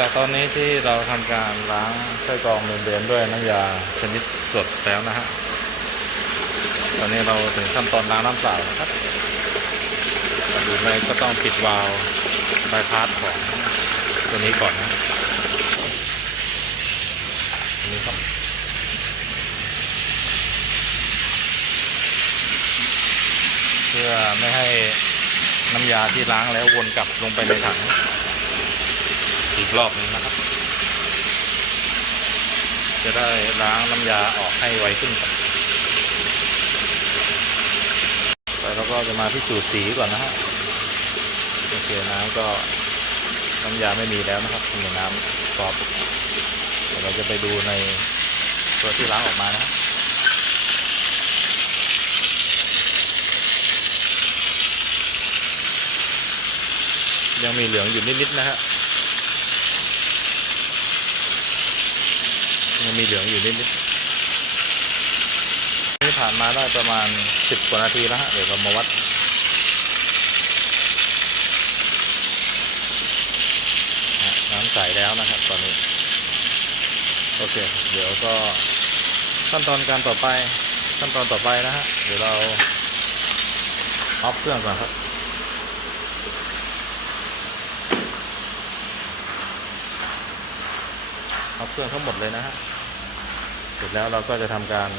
แต่ตอนนี้ที่เราทำการล้างไส้กรองเมมเบนด้วยน้ำยาชนิดสดแล้วนะฮะ ตอนนี้เราถึงขั้นตอนล้างน้ำเปล่านะครับก่อนอื่นเลยก็ต้องปิดวาล์วใบพัดของตัวนี้ก่อนนะนี้ครับเพื่อไม่ให้น้ำยาที่ล้างแล้ววนกลับลงไปในถัง อีกรอบนึงนะครับ จะได้ล้างน้ำยาออกให้ไวขึ้นครับไปแล้วก็จะมาพิสูจน์สีก่อนนะฮะโอเคน้ำก็น้ำยาไม่มีแล้วนะครับมีน้ำซอฟเดี๋ยวเราจะไปดูในตัวที่ล้างออกมานะฮะยังมีเหลืองอยู่นิดๆนะฮะ ยังมีเหลืองอยู่นิดๆนี่ผ่านมาได้ประมาณสิบกว่านาทีแล้วฮะ เดี๋ยวเรามาวัดน้ำใสแล้วนะครับตอนนี้ โอเค เดี๋ยวก็ขั้นตอนการต่อไปขั้นตอนต่อไปนะฮะ เดี๋ยวเราออฟเครื่องก่อนครับเอาเครื่องทั้งหมดเลยนะฮะ เสร็จแล้วเราก็จะทำการ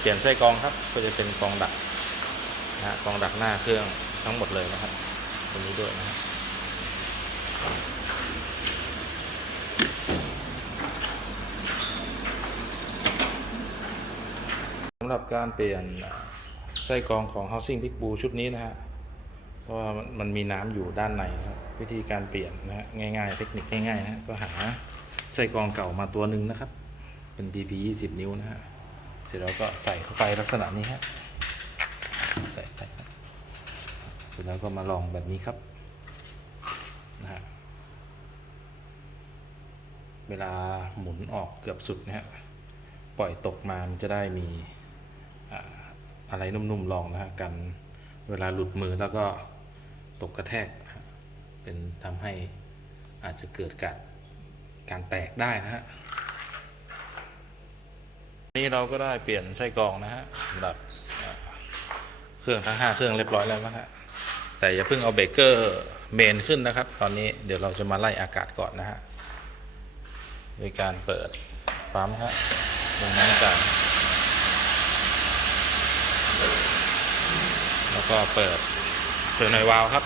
เปลี่ยนไส้กรองครับ ก็จะเป็นกรองดักนะฮะกรองดักหน้าเครื่องทั้งหมดเลยนะครับตรงนี้ด้วยนะฮะสำหรับการเปลี่ยนไส้กรองของ Housing Big Blue ชุดนี้นะฮะเพราะว่ามันมีน้ำอยู่ด้านในครับวิธีการเปลี่ยนนะฮะง่ายๆ เทคนิคง่ายๆนะฮะก็หาไส้กรองเก่ามาตัวหนึ่งนะครับ เป็น PP 20 นิ้วนะฮะ เสร็จแล้วก็ใส่เข้าไปลักษณะนี้ฮะ ใส่ไปครับเสร็จแล้วก็มาลองแบบนี้ครับ นะฮะ เวลาหมุนออกเกือบสุดนะฮะ ปล่อยตกมา มันจะได้มีอะไรนุ่มๆรองนะฮะ กันเวลาหลุดมือแล้วก็ตกกระแทก เป็นทำให้อาจจะเกิดการการแตกได้นะฮะ นี่เราก็ได้เปลี่ยนไส้กรองนะฮะสำหรับเครื่องทั้ง 5 เครื่องเรียบร้อยแล้วนะฮะแต่อย่าเพิ่งเอาเบเกอร์เมนขึ้นนะครับ ตอนนี้เดี๋ยวเราจะมาไล่อากาศก่อนนะฮะโดยการเปิดปั๊มฮะลงน้ำกันแล้วก็เปิดเปิดหน่อยวาลครับ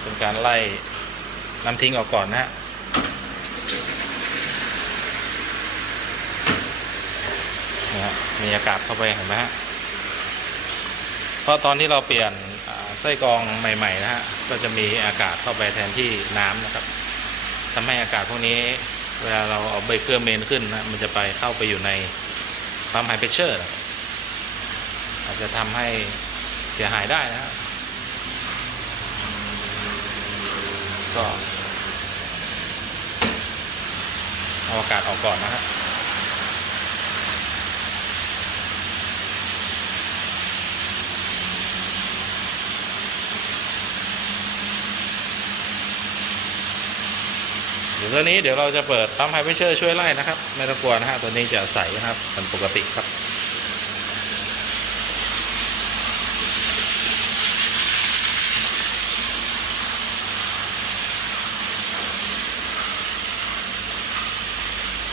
เป็นการไล่น้ำทิ้งออกก่อนนะฮะ นี่ฮะมีอากาศเข้าไปเห็นไหมฮะเพราะตอนที่เราเปลี่ยนไส้กรองใหม่ ๆ นะฮะก็จะมีอากาศเข้าไปแทนที่น้ำนะครับทำให้อากาศพวกนี้ เวลาเราเอาเบรกเกอร์เมนขึ้นนะมันจะไปเข้าไปอยู่ในปั๊มไฮเพรสเชอร์อาจจะทำให้เสียหายได้นะฮะก็เอาอากาศออกก่อนนะฮะ ดี๋ยวตัวนี้เดี๋ยวเราจะเปิดปั๊มไฮเพรสเชอร์ช่วยไล่นะครับไม่ต้องกลัวนะฮะตัวนี้จะใสนะครับเป็นปกติครับ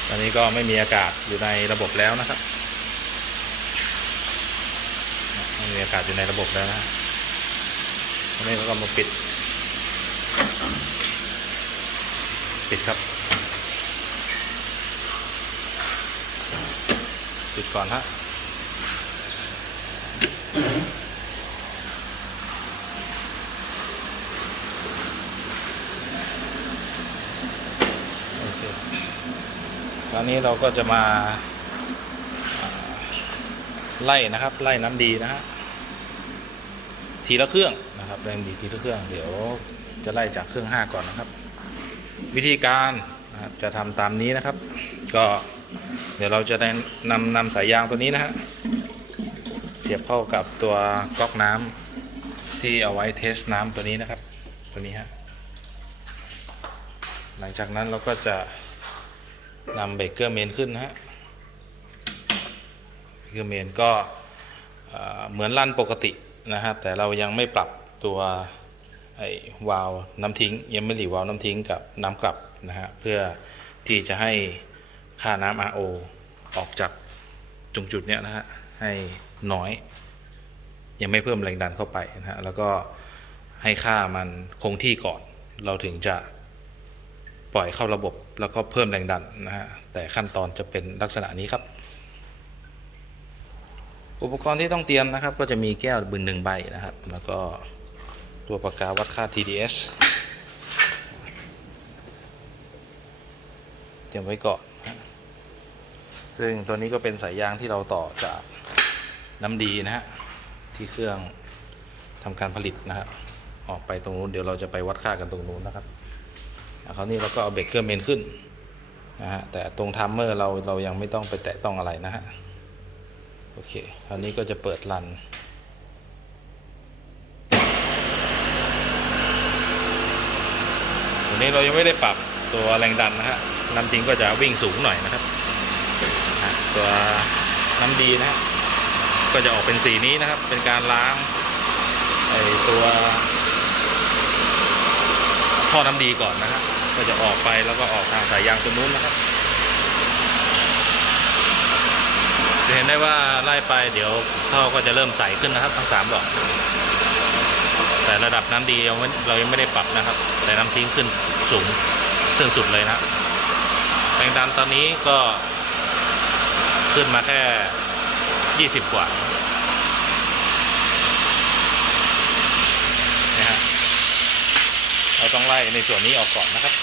ตอนนี้ก็ไม่มีอากาศอยู่ในระบบแล้วนะครับไม่มีอากาศอยู่ในระบบแล้วนะฮะตอนนี้เราก็มาปิด ปิดครับปิดก่อนฮะโอเคตอนนี้เราก็จะมาไล่นะครับ ไล่น้ำดีนะฮะทีละเครื่องนะครับแรงดีทีละเครื่อง เดี๋ยวจะไล่จากเครื่อง 5 ก่อนนะครับ วิธีการจะทำตามนี้นะครับ ก็เดี๋ยวเราจะได้นำนำสายยางตัวนี้นะฮะเสียบเข้ากับตัวก๊อกน้ำที่เอาไว้เทสน้ำตัวนี้นะครับ ตัวนี้ฮะหลังจากนั้นเราก็จะนำเบเกอร์เมนขึ้นนะฮะเบเกอร์เมนก็เหมือนลั่นปกตินะฮะแต่เรายังไม่ปรับตัว ไอ้วาล์วน้ำทิ้งยังไม่หลีวาล์วน้ำทิ้งกับน้ำกลับนะฮะเพื่อที่จะให้ค่าน้ำ RO ออกจากตรงจุดเนี้ยนะฮะให้น้อย ยังไม่เพิ่มแรงดันเข้าไปนะฮะแล้วก็ให้ค่ามันคงที่ก่อน เราถึงจะปล่อยเข้าระบบแล้วก็เพิ่มแรงดันนะฮะแต่ขั้นตอนจะเป็นลักษณะนี้ครับ อุปกรณ์ที่ต้องเตรียมนะครับ ก็จะมีแก้วบึนหนึ่งใบนะครับ แล้วก็ ตัวปากกาวัดค่า TDS เตรียมไว้ก่อน ซึ่งตัวนี้ก็เป็นสายยางที่เราต่อจากน้ำดีนะฮะ ที่เครื่องทำการผลิตนะครับออกไปตรงนู้นเดี๋ยวเราจะไปวัดค่ากันตรงนู้นนะครับคราวนี้เราก็เอาเบรกเกอร์เมนขึ้นนะฮะแต่ตรงทัมเมอร์เราเรายังไม่ต้องไปแตะต้องอะไรนะฮะ โอเค คราวนี้ก็จะเปิดรัน ตัว นี้เรายังไม่ได้ปรับตัวแรงดันนะฮะน้ำจริงก็จะวิ่งสูงหน่อยนะครับ ตัวน้ำดีนะฮะก็จะออกเป็นสีนี้นะครับ เป็นการล้างไอตัวท่อน้ำดีก่อนนะฮะก็จะออกไปแล้วก็ออกทางสายยางตัวนู้นนะครับจะเห็นได้ว่าไล่ไปเดี๋ยวท่อก็จะเริ่มใสขึ้นนะครับ ทั้งสามดอกแต่ระดับน้ำดีเราไม่เรายังไม่ได้ปรับนะครับ แต่น้ำทิ้งขึ้น สูงขึ้นสุดเลยนะแรงดันตอนนี้ก็ขึ้นมาแค่ยี่สิบกว่านะฮะเราต้องไล่ในส่วนนี้ออกก่อนนะครับ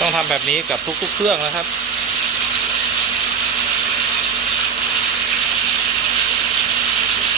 ต้องทำแบบนี้กับทุกๆเครื่องนะครับ